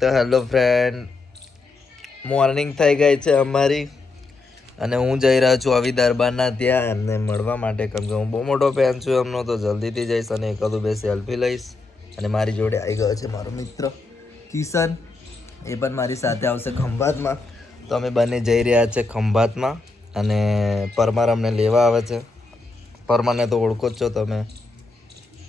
તો hello friend morning થઈ ગઈ છે અમારી. અને હું જઈ રહ્યો છું આવી દરબારના ત્યાં. એમને મળવા માટે. કેમ કે હું બહુ મોટો ફેન છું એમનો, તો જલ્દીથી જઈશ અને એકાદું બે સેલ્ફી લઈશ. અને મારી જોડે આવી ગયો છે મારો મિત્ર કિશન. એ પણ મારી સાથે આવશે ખંભાતમાં. તો અમે બંને જઈ રહ્યા છે ખંભાતમાં. અને પરમાર અમને લેવા આવે છે. પરમારને તો ઓળખો જ છો તમે.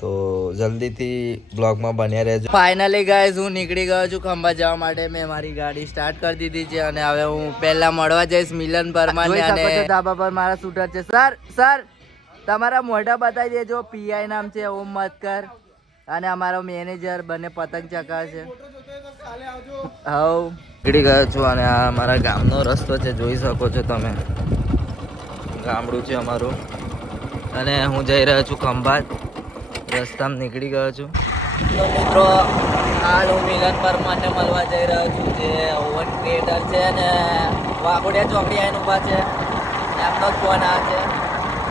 તો જલ્દીથી બ્લોગમાં બન્યા રહેજો. ફાઇનલી ગાઈઝ હું નીકળી ગયો છું ખંભા જવા માટે. મેં મારી ગાડી સ્ટાર્ટ કરી દીધી છે અને હવે હું પહેલા મળવા જઈશ મિલન પરમાર અને ધાબા પર મારા શૂટર છે. સર સર તમારા મોઢા બતાવી દેજો. પીઆઈ નામ છે ઓમ મતકર અને અમારો મેનેજર બંને પતંગ ચકા છે. હવ. નીકળી ગયો છું અને આ મારા ગામનો રસ્તો છે જોઈ શકો છો તમે. ગામડું છે અમારું. અને હું જઈ રહ્યો છું ખંભાત. રસ્તામાં નીકળી ગયો છું તો મિત્રો હાલ હું મિલન પરમારને મળવા જઈ રહ્યો છું જે ઓવન ક્રિએટર છે અને વાઘોડિયા ચોકડી આવીને ઊભા છે એમનો જ ફોન આ છે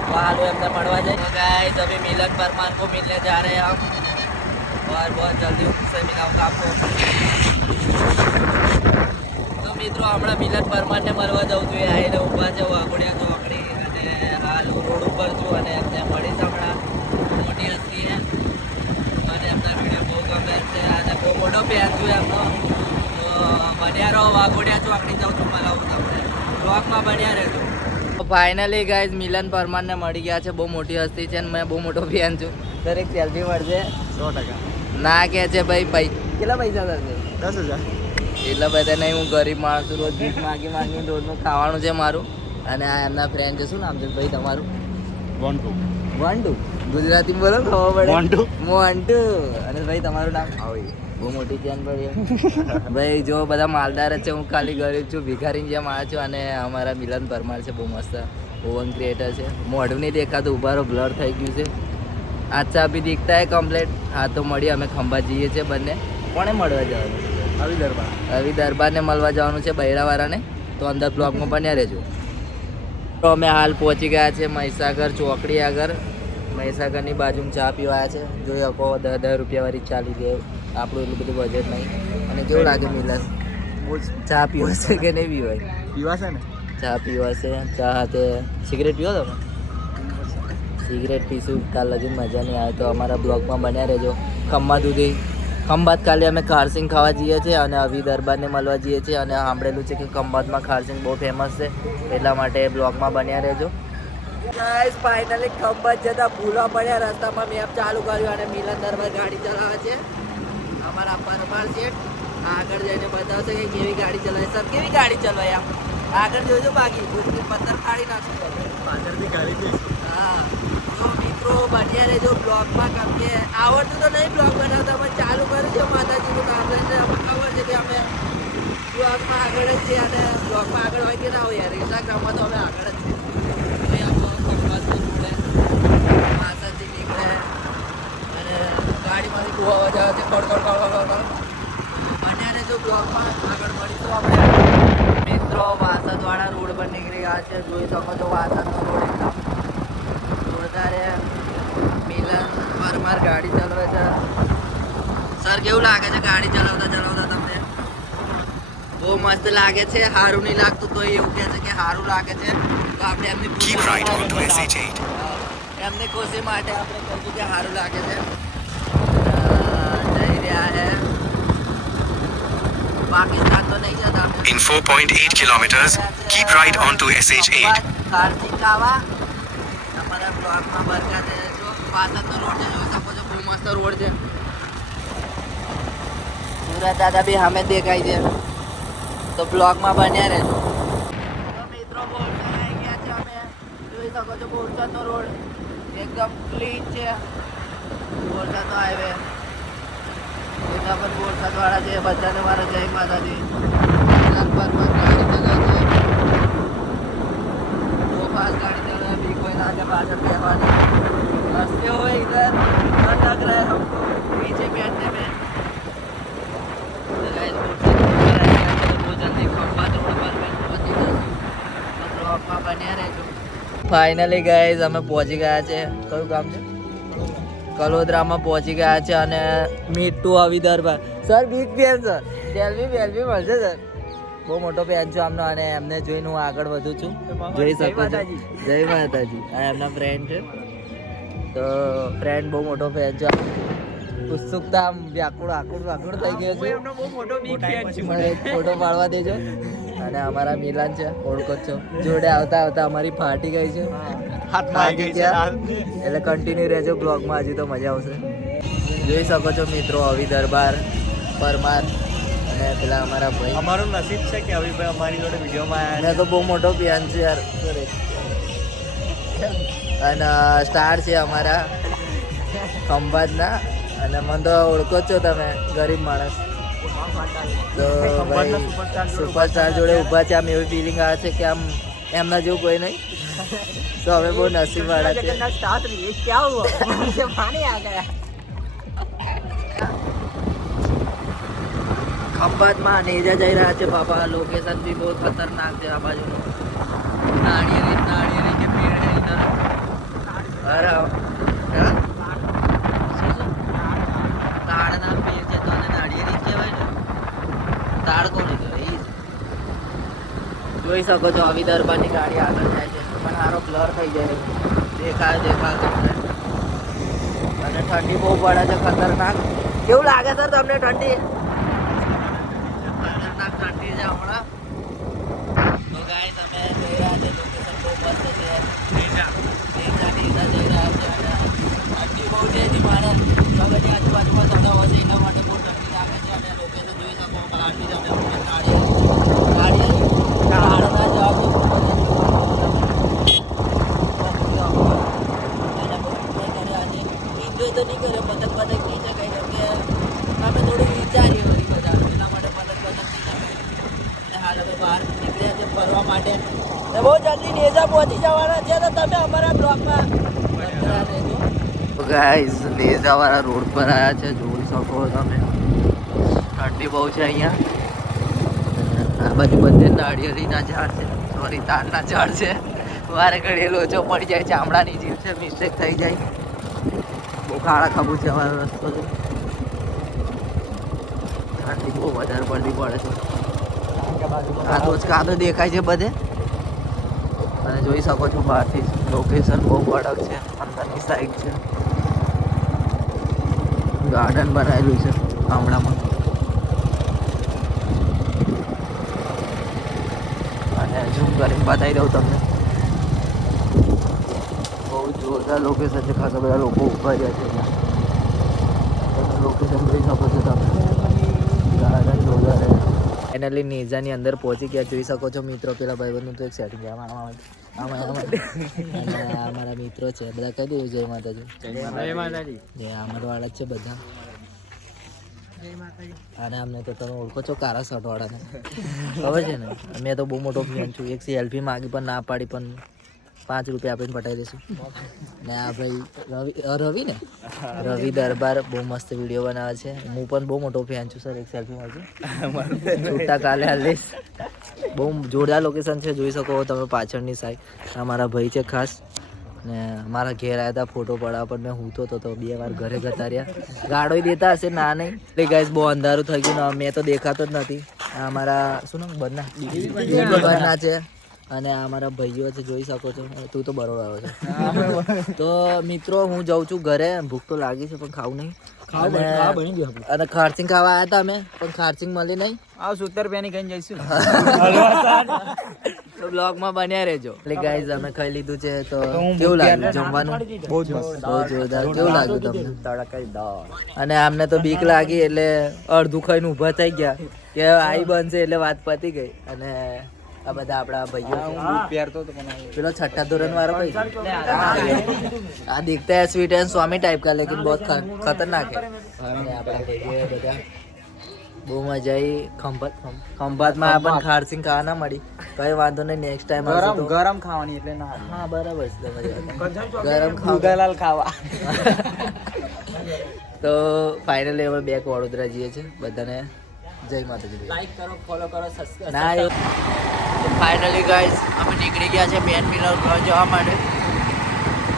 તો હાલ હું એમને મળવા જઈ ગાઈસ અભી મિલન परमार को मिलने जा रहे हैं हम और बहुत जल्दी उनसे मिलाऊंगा आपको તો મિત્રો હમણાં મિલન પરમારને મળવા જાઉં છું એ આવીને ઊભા છે વાઘોડિયા ચોકડી અને હાલ હું રોડ ઉપર છું અને એમને મળીશ હમણાં મને વીડિયો બહુ ગમે છે અને બહુ મોટો ફેન છું એમનો તો બન્યા રહો વાઘોડિયા ચોકડી જાઉં છું મળાવું તમને બ્લોગમાં બન્યા રહેજો ફાઇનલી ગાઈઝ મિલન પરમારને મળી ગયા છે. બહુ મોટી હસ્તી છે અને મેં બહુ મોટો ફેન છું. દરેક સેલ્ફી મળશે. સો ટકા. ના કે છે ભાઈ પૈ કેટલા પૈસા થશે? દસ હજાર. એટલા બધા નહીં હું ગરીબ માણસ છું રોજ ભીખ માગી માગી રોજનું ખાવાનું છે મારું. અને આ એમના ફ્રેન્ડ છે શું નામ છે ભાઈ તમારું? One two one two Gujarati બોલો ખબર પડે. મોન્ટુ. મોન્ટુ અને ભાઈ તમારું નામ? બહુ મોટી ચેન પડી ભાઈ જો બધા માલદાર જ છે હું ખાલી ગરીબ છું. ભિખારી જેમ આવ્યો છું અને અમારા મિલન પરમાર છે બહુ મસ્ત. ઓવન ક્રિએટર છે. મોઢું નહીં દેખાતું ઉભારો બ્લર થઈ ગયું છે. આચ્છા અભી દીખતા હે કમ્પ્લેટ હા તો મળી અમે ખંભા જઈએ છીએ બંને. કોને મળવા જવાનું? આવી દરબાર. રવિ દરબારને મળવા જવાનું છે બૈરાવાળાને. તો અંદર બ્લોકમાં બન્યા રહેજો. તો અમે હાલ પહોંચી ગયા છે મહીસાગર ચોકડી આગળ. મહીસાગરની બાજુમાં ચા પીવા આવ્યા છે. જોઈ શકો દસ દસ રૂપિયાવાળી ચા લીધી આપણું એટલું બધું બજેટ નહીં. અને કેવું લાગે મિલસ? ચા પીવાશે કે નહીં પીવાય? પીવાશે ને? ચા પીવાશે ચા સાથે સિગરેટ પીવો તમે? સિગરેટ પીશું. કાલ લગી મજા નહીં આવે તો અમારા બ્લોગમાં બન્યા રહેજો. ખંભા સુધી ખંભાત કાલે અમે ખારસિંગ ખાવા જઈએ છીએ અને અવી દરબારને મળવા જઈએ છીએ. અને સાંભળેલું છે કે ખંભાતમાં ખારસિંગ બહુ ફેમસ છે. એટલા માટે બ્લોગમાં બન્યા રહેજો. ગાઈસ ફાઇનલી ખંભાત જતા ભૂલા પડ્યા. રસ્તામાં મેપ ચાલુ કર્યું અને મિલન દરબાર ગાડી ચલાવે છે. અમારા પરમાર શેઠ આગળ જઈને બતાવશે કે કેવી ગાડી ચલાવે સર કેવી ગાડી ચલાવે આમ? આગળ જોજો બાકી. પથ્થર ખાડી નાખશું પાછળથી ગાડી હા. તો મિત્રો બન્યા રહેજો બ્લોગમાં કેમ કે આવડતું તો નહીં બ્લોગ બનાવતા પણ ચાલુ કર્યું છે માતાજીનું કામ. એટલે અમને ખબર છે કે અમે બ્લોગમાં આગળ જ છીએ અને બ્લોગમાં આગળ હોય કે ના હોય યાર. ઇન્સ્ટાગ્રામમાં તો અમે આગળ જ છીએ ભાઈ આપણો કંપાસનો જોડે માતાજી નીકળે અને ગાડીમાંથી બહુ અવાજ આવે છે કડ કડ કડ કડ કડ બન્યા રહેજો બ્લોગમાં આગળ મળીશું આપણે મિત્રો વાસદવાળા રોડ પર નીકળી ગયા છે જોઈ શકો છો વાસદનો રોડ એકદમ જોરદાર છે મિલન પરમાર ગાડી ચલાવે છે સર કેવું લાગે છે ગાડી ચલાવતા ચલાવતા તમને બહુ મસ્ત લાગે છે સારું નહીં લાગતું તો એવું કહે છે કે સારું લાગે છે તો આપણે એમની Keep right onto SH8. એમને ખુશી માટે આપણે કહીશું કે સારું લાગે છે જઈ રહ્યા પાકિસ્તાન તો નહીં જતા. In 4.8 kilometers, keep right onto SH8. ખારસી ખાવા તમારા બ્લોકમાં બરકા છે જો પાછળનો રોડ છે જોઈ શકો છો બહુ મસ્ત રોડ છે સુરત દાદા બી સામે દેખાય છે. તો બ્લોકમાં બન્યા રહેજો. મિત્રો બોરસદ આવી ગયા છે અમે. જોઈ શકો છો બોરસદનો રોડ એકદમ ક્લીન છે. બોરસદનો હાઈવે. એના પણ બોરસદ વાળા છે. બધાને મારા જય માતાજી. લગભગ ફાઇનલી ગાઈઝ અમે પહોંચી ગયા છે. કયું ગામ છે? કલોદરામાં પહોંચી ગયા છે અને મીઠું આવી દરબાર sir big fan sir selfie વેલ્ફી મળશે સર બહુ મોટો ફેન છું આમનો અને એમને જોઈને હું આગળ વધુ છું. જોઈ શકો છો જય માતાજી. આ એમના ફ્રેન્ડ છે. તો ફ્રેન્ડ બહુ મોટો ફેન છે. ઉત્સુકતા આમ વ્યાકુળ આકુળ વાકુળ થઈ ગયો છે. બહુ મોટો બિગ ફેન છું. મને એક ફોટો પાડવા દેજો. અને અમારા મિલાન છે ઓળખો છો. જોડે આવતા આવતા અમારી ફાટી ગઈ છે. હાથમાં ગઈ છે એટલે કન્ટિન્યુ રહેજો બ્લોગમાં હજી તો મજા આવશે. જોઈ શકો છો મિત્રો અવી દરબાર પરમાર અને પેલા અમારા ભાઈ. અમારું નસીબ છે કે અભિભાઈ અમારી જોડે વિડીયોમાં આવ્યા મેં તો બહુ મોટો ફેન છે યાર. અને સ્ટાર છે અમારા ખંભાતના. અને મન તો ઓળખો છો તમે ગરીબ માણસ. તો ભાઈ સુપરસ્ટાર જોડે ઊભા છે આમ એવી ફિલિંગ આવે છે કે આમ એમના જેવું કોઈ નહીં. તો હવે બહુ નસીબ વાળા છે. ખંભાતમાં નેજા જઈ રહ્યા છે બાબા લોકેશન બી બહુ ખતરનાક છે આ બાજુનું. નાળિયેરી નાળિયેરી કે પેડ અરે તાડના પેડ છે તો એને નાળિયેરી જ કહેવાય ને. તાડ કોને કહેવાય ઈ જોઈ શકો છો આવી દરબારની ગાડી આગળ જાય છે. પણ સારો બ્લર થઈ જાય. દેખાય દેખાય અને ઠંડી બહુ પડે છે ખતરનાક. કેવું લાગે સર તમને ઠંડી? ખતરનાક ઠંડી છે હમણાં. તો ગાય તમે જઈ રહ્યા છે લોકેશન બહુ મસ્ત છે. નેજા નેજા નેજા જઈ રહ્યા છે. અને ઠંડી બહુ છે એની મારે આજુબાજુમાં આજુબાજુમાં હોય છે, એના માટે બહુ ઠંડી લાગે છે. અને લોકેશન જોઈ શકો જ અમે ઉપર નાળિયેર નાળિયેર ઝાડના જવાબ છે બહુ બધા એન્જોય તો નહીં કર્યો પતંગ પતંગ નહીં ચગાવી કેમ કે અમે થોડું વિચાર્યું વળી બધા એટલા માટે પતંગ પતંગ નહીં ચગાવી અને હાલ અમે બહાર નીકળ્યા છે ફરવા માટે ને બહુ જલ્દી નેજા પહોંચી જવાના છે તો તમે અમારા બ્લોગમાં ગાઈસ નેજાવાળા રોડ પર આવ્યા છે, જોઈ શકો તમે. ઠંડી બહુ છે અહીંયા. આ બાજુ બધે નાળિયેરીના ઝાડ છે. સોરી તારના ઝાડ છે. વારે ઘડીએ લોચો પડી જાય, ચામડાની જીવ છે મિસ્ટેક થઈ જાય. બહુ કાળા ખબર છે અમારો રસ્તો છે. ઠંડી બહુ વધારે પડતી પડે છે. કાદો જ કાદો દેખાય છે બધે. અને જોઈ શકો છો બહારથી લોકેશન બહુ કડક છે, અંદરની સાઈડ છે. ગાર્ડન બનાવેલું છે ગામડામાં. અને ઝૂમ કરીને બતાવી દઉં તમને. બહુ જોરદાર લોકેશન છે, ખાસા બધા લોકો ઊભા રહ્યા છે ત્યાં લોકેશન જોઈ શકો છો તમે. ગાર્ડન જોરદાર ફાઇનલી નેજાની અંદર પહોંચી ગયા. જોઈ શકો છો મિત્રો પેલા ભાઈબંધનું તો એક સેટિંગ અમારા મિત્રો છે. બધા કહી દઉં જય માતાજી. જય માતાજી. વાળા અમારવાળા જ છે બધા. અને અમને તો તમે ઓળખો છો કારા શર્ટ વાળાને ખબર છે ને? મેં તો બહુ મોટો ફેન છું. એક સેલ્ફી માગી પણ ના પાડી પણ પાંચ રૂપિયા આપીને પટાવી દઈશું. ને આ ભાઈ રવિ રવિ ને? રવિ દરબાર બહુ મસ્ત વીડિયો બનાવે છે. હું પણ બહુ મોટો ફેન છું સર એક સેલ્ફી મળશે છૂટા કાલે હાલીશ બહુ જોરદાર લોકેશન છે જોઈ શકો તમે પાછળની સાઈડ આ મારા ભાઈ છે ખાસ. ને મારા ઘેર આવ્યા હતા ફોટો પડાવવા પણ મેં હું તો તો બે વાર ઘરે જતા રહ્યા. ગાડોય દેતા હશે ના નહીં. એટલે ગાઈસ બહુ અંધારું થઈ ગયું મેં તો દેખાતો જ નથી. આ અમારા શું નામ? બન્ના બન્ના છે. અને આ મારા ભાઈઓ છે જોઈ શકો છો. તું તો બરોબર છે. તો મિત્રો હું જાઉં છું ઘરે. ભૂખ તો લાગી છે પણ ખાવું નહીં. અને ખારસિંગ ખાવા આવ્યા હતા અમે પણ ખારસિંગ મળી નહીં. આવ સુતર પેની ખાઈને જઈશું. તો બ્લોગમાં બન્યા રહેજો. એટલે ગાઈઝ અમે ખાઈ લીધું છે તો કેવું લાગ્યું જમવાનું? બહુ જોરદાર. કેવું લાગ્યું તમને? તડકા અને આમને તો બીક લાગી એટલે અડધું ખાઈને ઊભા થઈ ગયા. કે આઈ બનશે એટલે વાત પતી ગઈ. અને આ બધા આપણા ભાઈઓ પેલો છઠ્ઠા ધોરણ વાળો ભાઈ આ દેખતા હે સ્વીટ એન્ડ સ્વામી ટાઈપ કા લેકિન બહુ ખતરનાક હે. આપણા ભાઈઓ બધા. બહુ મજા આવી ખંભાત ખંભાતમાં આપણને ખારસિંગ ખાવા ના મળી. કઈ વાંધો નહીં નેક્સ્ટ ટાઈમ ગરમ ગરમ ખાવાની એટલે ના હા બરાબર છે ગરમ ખાવા. ખાવા. તો ફાઇનલી અમે બેક વડોદરા જઈએ છીએ બધાને. જય માતાજી. લાઈક કરો ફોલો કરો સબસ્ક્રાઇબ ના ફાઇનલી ગાઈસ અમે નીકળી ગયા છે બેન મિલર ઘર જવા માટે.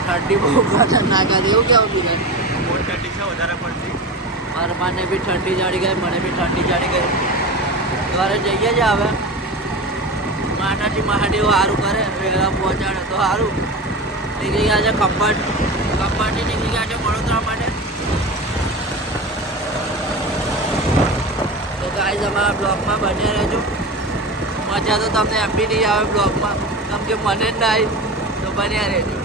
ઠંડી બહુ ખતરનાક હતી. એવું કેવું મિલર બહુ ઠંડી છે વધારે પડતી મારા માને બી ઠંડી જાડી ગઈ મને બી ઠંડી જાડી ગઈ. ઘરે જઈએ જ હવે. માતાજી મહાદેવ સારું કરે વહેલા પહોંચાડે તો સારું નીકળી ગયા છે ખંભાત ખંભાતથી નીકળી ગયા છે વડોદરા માટે તો ગાઈઝ અમારા બ્લોગમાં બન્યા રહેજો. મજા તો તમને એમ બી નહીં આવે બ્લોગમાં. કેમ કે મને જ નહીં, તો બન્યા રહેજો.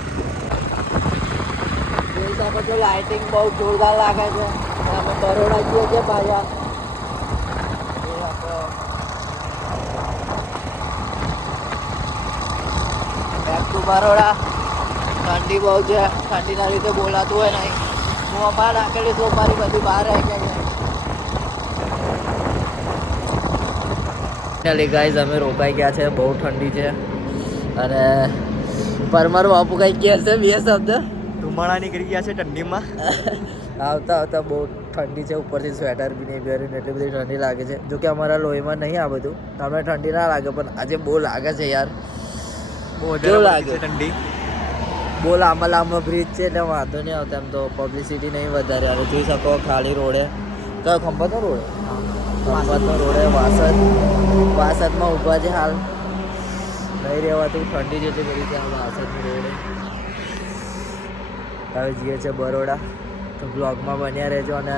જોઈ શકો છો લાઇટિંગ બહુ જોરદાર લાગે છે. અમે બરોડા જઈએ છીએ પાછા બેક ટુ બરોડા. ઠંડી બહુ છે. ઠંડીના લીધે બોલાતું હોય નહીં. હું અમારા નાખેલી તો મારી બધી બહાર આવી ગયા છે ફાઇનલી ગાઈઝ અમે રોકાઈ ગયા છે. બહુ ઠંડી છે. અને પરમાર બાપુ કઈ કહે છે? બે શબ્દ? ધુમાડા નીકળી ગયા છે ઠંડીમાં. આવતા આવતા બહુ ઠંડી છે. ઉપરથી સ્વેટર બી નહીં પહેર્યું એટલી બધી ઠંડી લાગે છે. જો કે અમારા લોહીમાં નહીં આ બધું. તમને ઠંડી ના લાગે પણ આજે બહુ લાગે છે યાર. બહુ કેવું લાગે? ઠંડી. બહુ લાંબા લાંબા બ્રિજ છે એટલે વાંધો નહીં આવતો એમ તો. પબ્લિસિટી નહીં વધારે આવે. જોઈ શકો ખાલી રોડે. કયો ખંભાતનો રોડે? અંબાતનો રોડે વાસદ, વાસદમાં ઊભા છે હાલ. નહીં રહેવાતું, ઠંડી જેટલી કરી છે આ વાસદની હવે જઈએ છે બરોડા. તો બ્લોગમાં બન્યા રહેજો અને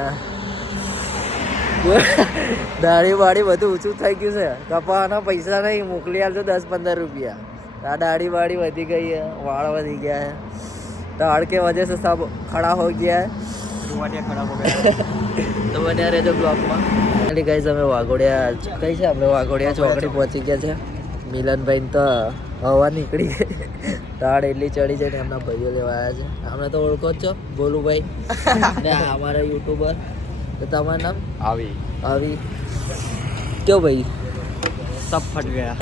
દાઢી વાળી બધું ઊંચું થઈ ગયું છે. કપાવાના પૈસા નહીં, મોકલી આલજો દસ પંદર રૂપિયા. આ દાઢી વાળી વધી ગઈ હે વાળ વધી ગયા હે તો હડકે વજે સે સબ, ખડા હો ગયા તો બન્યા રહેજો બ્લોગમાં. ખાલી અમે વાઘોડિયા કઈ છે આપણે? વાઘોડિયા ચોકડી પહોંચી ગયા છે. મિલનભાઈ તો હવા નીકળી. ગઈ તાળ એટલી ચડી છે ને એમના ભાઈઓ લેવા આવ્યા છે. અમને તો ઓળખો જ છો ભોલુભાઈ ને અમારા યુટ્યુબર. તો તમારું નામ? આવી. આવી. કયો ભાઈ? સબ ફટ ગયા.